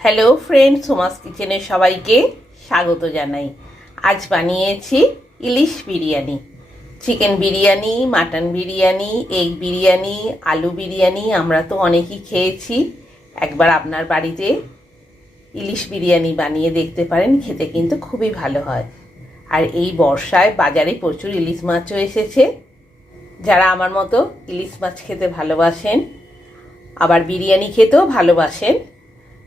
Hello friend, Soma's কিচেনে সবাইকে স্বাগত জানাই। আজ বানিয়েছি ইলিশ biryani, chicken biryani, mutton biryani, egg biryani, আলু বিরিয়ানি আমরা তো অনেকই খেয়েছি। একবার আপনার বাড়িতে ইলিশ বিরিয়ানি বানিয়ে দেখতে পারেন, খেতে কিন্তু খুবই ভালো হয়। আর এই বর্ষায় বাজারে প্রচুর ইলিশ মাছও এসেছে। যারা আমার মতো ইলিশ মাছ খেতে ভালোবাসেন, আবার বিরিয়ানি খেতেও ভালোবাসেন,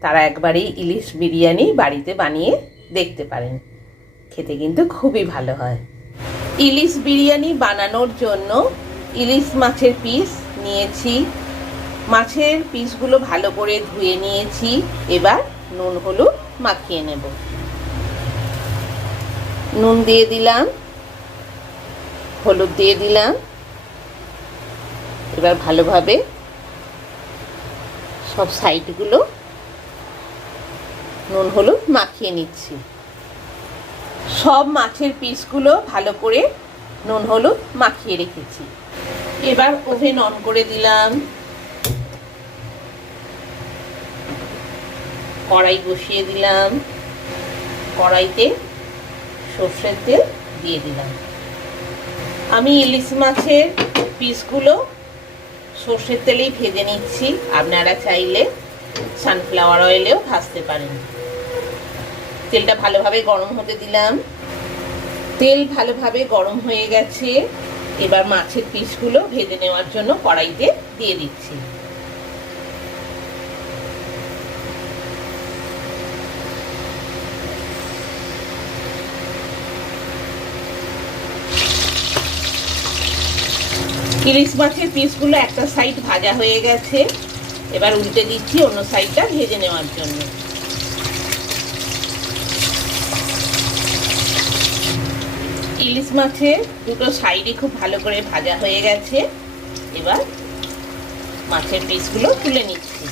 তারা একবারই ইলিশ বিরিয়ানি বাড়িতে বানিয়ে দেখতে পারেন, খেতে কিন্তু খুবই ভালো হয়। ইলিশ বিরিয়ানি বানানোর জন্য ইলিশ মাছের পিস নিয়েছি। মাছের পিসগুলো ভালো করে ধুয়ে নিয়েছি। এবার নুন হলুদ মাখিয়ে নেব। নুন দিয়ে দিলাম, হলুদ দিয়ে দিলাম। এবার ভালোভাবে সব সাইডগুলো নুন হলুদ মাখিয়ে নিচ্ছি। সব মাছের পিসগুলো ভালো করে নুন হলুদ মাখিয়ে রেখেছি। এবার ওভেন অন করে দিলাম। কড়াই বসিয়ে দিলাম। কড়াইতে সর্ষের তেল দিয়ে দিলাম। আমি ইলিশ মাছের পিসগুলো সর্ষের তেলেই ভেজে নিচ্ছি। আপনারা চাইলে সানফ্লাওয়ার অয়েলেও ভাজতে পারেন। তেলটা ভালোভাবে গরম হতে দিলাম। তেল ভালোভাবে গরম হয়ে গেছে। এবার মাছের পিসগুলো ভেজে নেওয়ার জন্য কড়াইতে দিয়ে দিচ্ছি। ইলিশ মাছের পিসগুলো একটা সাইড ভাজা হয়ে গেছে। এবার উল্টে দিচ্ছি অন্য সাইডটা ভেজে নেওয়ার জন্য। ইলিশ মাছের দুটো সাইডই খুব ভালো করে ভাজা হয়ে গেছে। এবার মাছের পিসগুলো তুলে নিচ্ছি।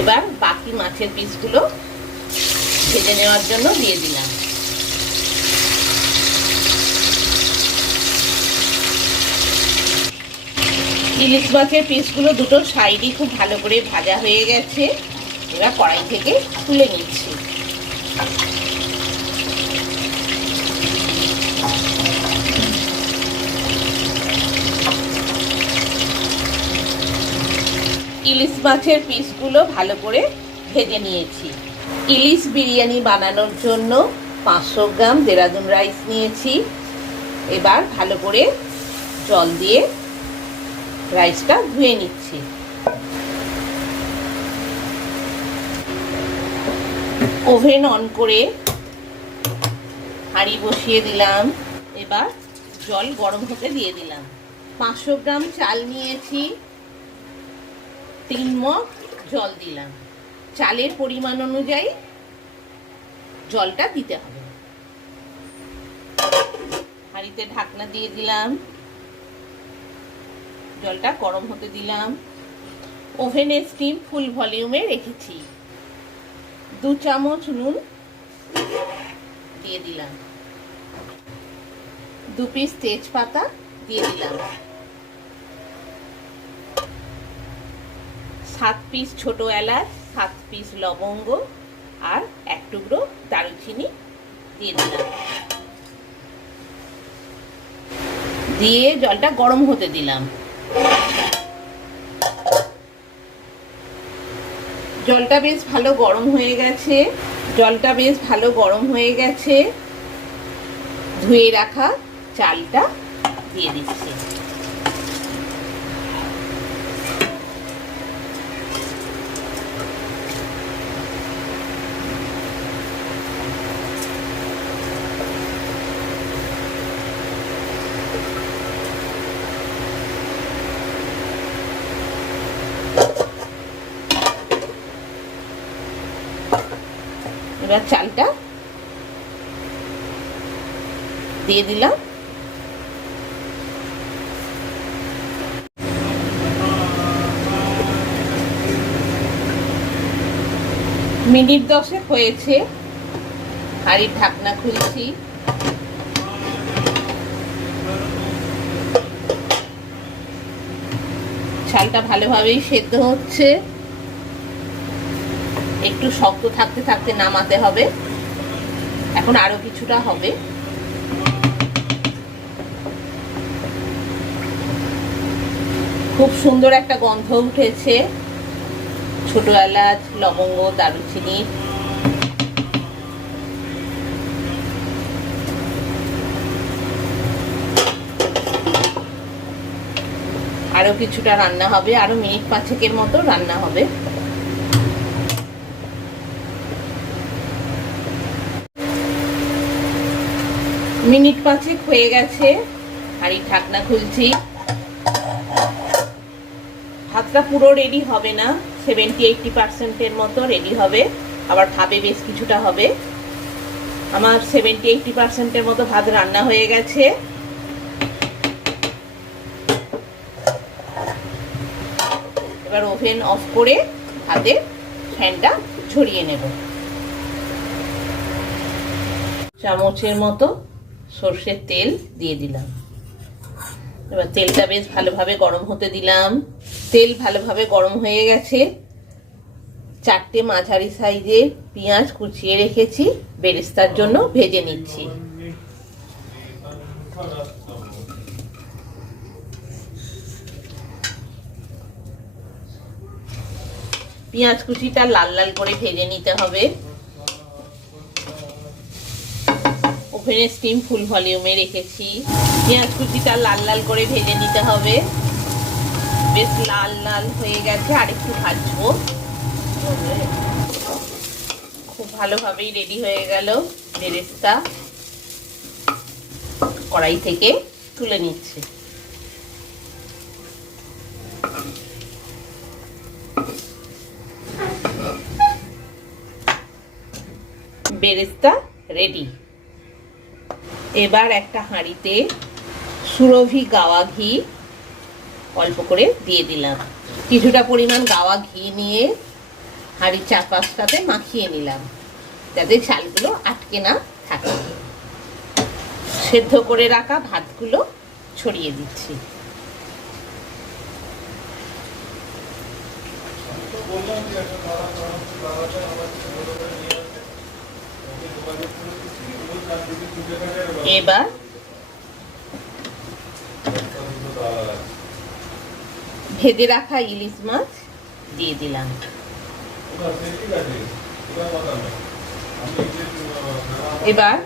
এবার বাকি মাছের পিসগুলো ভেজে নেওয়ার জন্য দিয়ে দিলাম। ইলিশ মাছের পিসগুলো দুটো সাইডই খুব ভালো করে ভাজা হয়ে গেছে। এবার কড়াই থেকে তুলে নিচ্ছি। ইলিশ মাছের পিসগুলো ভালো করে ভেজে নিয়েছি। ইলিশ বিরিয়ানি বানানোর জন্য 500 গ্রাম দেরাদুন রাইস নিয়েছি। এবার ভালো করে জল দিয়ে রাইসটা ধুয়ে নিচ্ছি। ওভেন অন করে হাঁড়ি বসিয়ে দিলাম। এবার জল গরম হতে দিয়ে দিলাম। 500 গ্রাম চাল নিয়েছি, 3 মগ জল দিলাম। চালের পরিমাণ অনুযায়ী জলটা দিতে হবে। হাঁড়িতে ঢাকনা দিয়ে দিলাম। জলটা গরম হতে দিলাম। ওভেনের স্টিম ফুল ভলিউমে রেখেছি। 2 চামচ নুন দিয়ে দিলাম। 2 পিস তেজপাতা দিয়ে দিলাম। 7 পিস ছোট এলাচ, 7 পিস লবঙ্গ আর 1 টুকরো দারুচিনি দিয়ে দিলাম। দিয়ে জলটা গরম হতে দিলাম। জলটা বেশ ভালো গরম হয়ে গেছে। ধুয়ে রাখা চালটা দিয়ে দিচ্ছি। এবার চালটা দিয়ে দিলাম। মিনিট 10 হয়েছে, হাঁড়ির ঢাকনা খুলছি। চালটা ভালোভাবেই সেদ্ধ হচ্ছে, একটু শক্ত থাকতে থাকতে নামাতে হবে। এখন আরো কিছুটা হবে। খুব সুন্দর একটা গন্ধ উঠেছে, ছোট এলাচ, লবঙ্গ, দারুচিনি। আরো কিছুটা রান্না হবে, আরো মিনিট 5 মতো রান্না হবে। মিনিট 5 হয়ে গেছে, হাঁড়ির ঢাকনা খুলছি। ভাতটা পুরো রেডি হবে না, 70-80% মতো রেডি হবে, আবার ভাবে বেশ কিছুটা হবে। আমার 70-80% মতো ভাত রান্না হয়ে গেছে। এবার ওভেন অফ করে ভাতে ফ্যানটা ঝরিয়ে নেব। চামচের মতো সর্ষের তেল দিয়ে দিলাম। এবার তেলটা বেশ ভালোভাবে গরম হতে দিলাম। তেল ভালোভাবে গরম হয়ে গেছে। 4টে মাঝারি সাইজের পেঁয়াজ কুচিয়ে রেখেছি, বেরেস্তার জন্য ভেজে নিচ্ছি। পেঁয়াজ কুচিটা লাল লাল করে ভেজে নিতে হবে। ওভেনে স্টিম ফুল ভলিউমে রেখেছি। পেঁয়াজ কুচিটা লাল লাল করে ভেজে নিতে হবে। বেশ লাল লাল হয়ে গেছে, আর একটু ভাজবো। খুব ভালোভাবেই রেডি হয়ে গেল বেরেস্তা। কড়াই থেকে তুলে নিচ্ছি। বেরেস্তা রেডি। এবার একটা হাঁড়িতে সুরভি গাওয়া ঘি অল্প করে দিয়ে দিলাম। কিছুটা পরিমাণ গাওয়া ঘি নিয়ে হাঁড়ির চারপাশটাতে মাখিয়ে নিলাম, যাতে চালগুলো আটকে না থাকে। সেদ্ধ করে রাখা ভাতগুলো ছড়িয়ে দিচ্ছি। এবার ভেজে রাখা ইলিশ মাছ দিয়ে দিলাম। এবার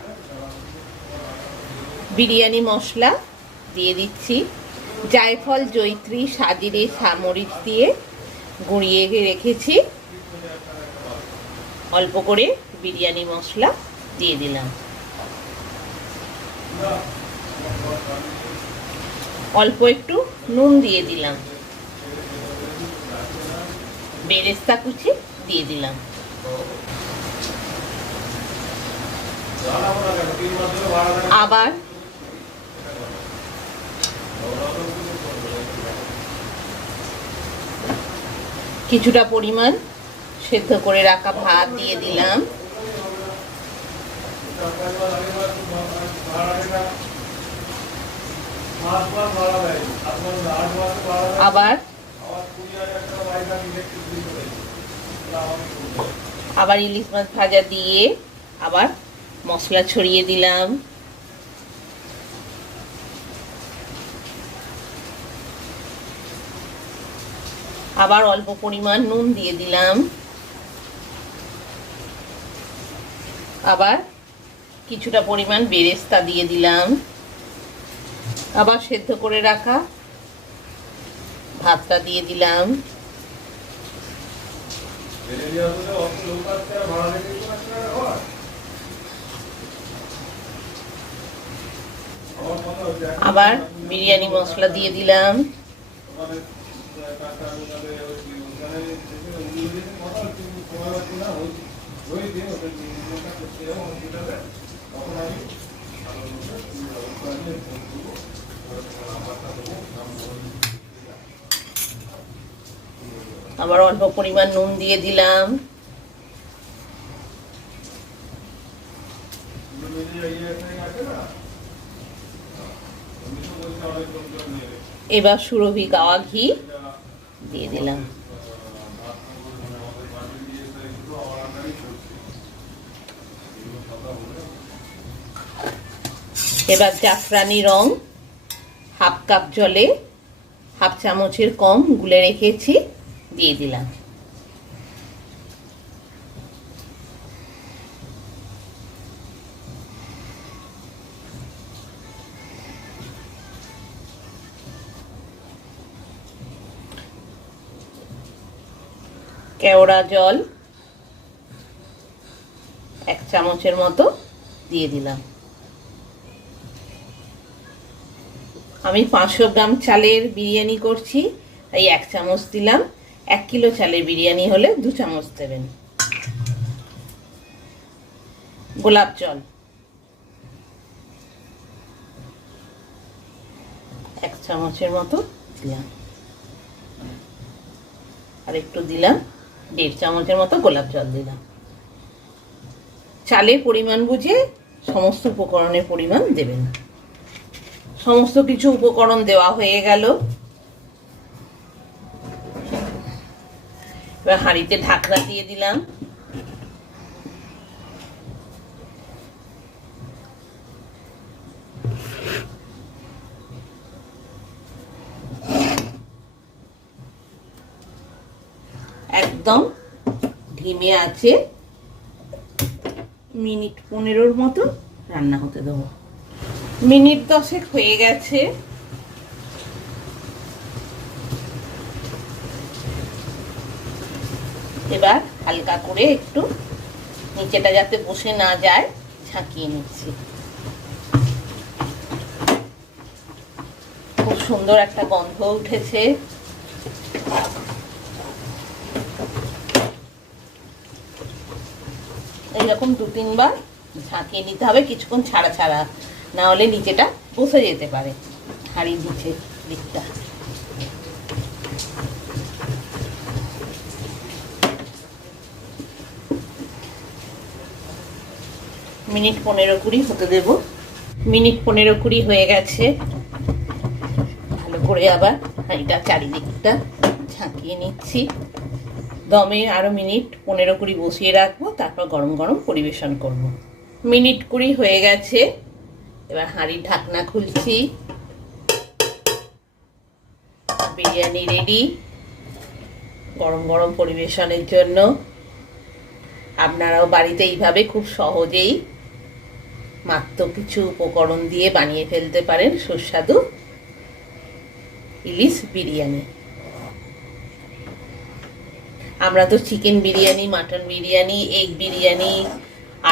বিরিয়ানি মশলা দিয়ে দিচ্ছি। জায়ফল, জয়িত্রী, সাজিরে, সামরিচ দিয়ে গুঁড়িয়ে রেখেছি। অল্প করে বিরিয়ানি মশলা দিয়ে দিলাম। অল্প একটু নুন দিয়ে দিলাম। বেরেস্তা কুচি দিয়ে দিলাম। আবার কিছুটা পরিমাণ সেদ্ধ করে রাখা ভাত দিয়ে দিলাম। আবার ইলিশ মাছ ভাজা দিয়ে আবার মশলা ছড়িয়ে দিলাম। আবার অল্প পরিমাণ নুন দিয়ে দিলাম। আবার কিছুটা পরিমাণ বেরেস্তা দিয়ে দিলাম। আবার সেদ্ধ করে রাখা ভাতটা দিয়ে দিলাম। আবার বিরিয়ানি মশলা দিয়ে দিলাম। আবার অল্প পরিমাণ নুন দিয়ে দিলাম। এবার সুরভি গাওয়া ঘি দিয়ে দিলাম। এবার জাফরানি রং হাফ কাপ জলে হাফ চামচের কম গুলে রেখেছি, দিয়ে দিলাম। কেওড়া জল 1 চামচের মতো দিয়ে দিলাম। আমি 500 গ্রাম চালের বিরিয়ানি করছি, তাই 1 চামচ দিলাম। 1 কিলো চালের বিরিয়ানি হলে 2 চামচ দেবেন। গোলাপ জল 1 চামচের মতো দিলাম, আর একটু দিলাম 1.5 চামচের মতো গোলাপ জল দিলাম। চালের পরিমাণ বুঝে সমস্ত উপকরণের পরিমাণ দেবেন। সমস্ত কিছু উপকরণ দেওয়া হয়ে গেল। এবার হাঁড়িতে ঢাকনা দিয়ে দিলাম। একদম ধিমে আছে মিনিট 15 মতো রান্না হতে দেবো। মিনিট 10 হয়ে গেছে। এবার হালকা করে একটু নিচেটা যাতে বসে না যায় ঝাঁকিয়ে নিচ্ছি। খুব সুন্দর একটা গন্ধ উঠেছে। এইরকম 2-3 বার ঝাঁকিয়ে নিতে হবে, কিছুক্ষণ ছাড়া ছাড়া, না হলে নিচেটা বসে যেতে পারে হাঁড়ির নিচের দিকটা। মিনিট 15-20 হতে দেব। মিনিট 15-20 হয়ে গেছে। ভালো করে আবার হাঁড়িটা চারিদিকটা ঝাঁকিয়ে নিচ্ছি। দমে আরো মিনিট 15-20 বসিয়ে রাখবো, তারপর গরম গরম পরিবেশন করব। মিনিট 20 হয়ে গেছে। এবার হাঁড়ির ঢাকনা খুলছি। বিরিয়ানি রেডি গরম গরম পরিবেশনের জন্য। আপনারাও বাড়িতে এইভাবে খুব সহজেই মাত্র কিছু উপকরণ দিয়ে বানিয়ে ফেলতে পারেন সুস্বাদু ইলিশ বিরিয়ানি। আমরা তো chicken biryani, mutton biryani, egg biryani,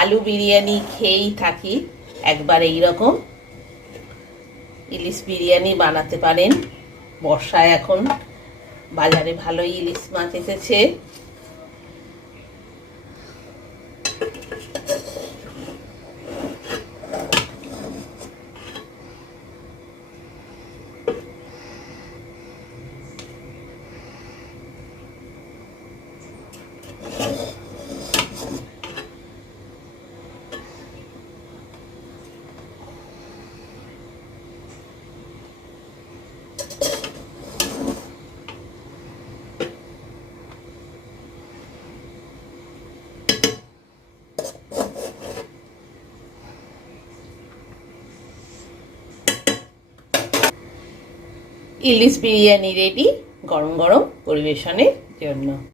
আলু বিরিয়ানি খেয়েই থাকি। একবার এইরকম ইলিশ বিরিয়ানি বানাতে পারেন। বর্ষায় এখন বাজারে ভালোই ইলিশ মাছ এসেছে। ইলিশ বিরিয়ানি রেডি গরম গরম পরিবেশনের জন্য।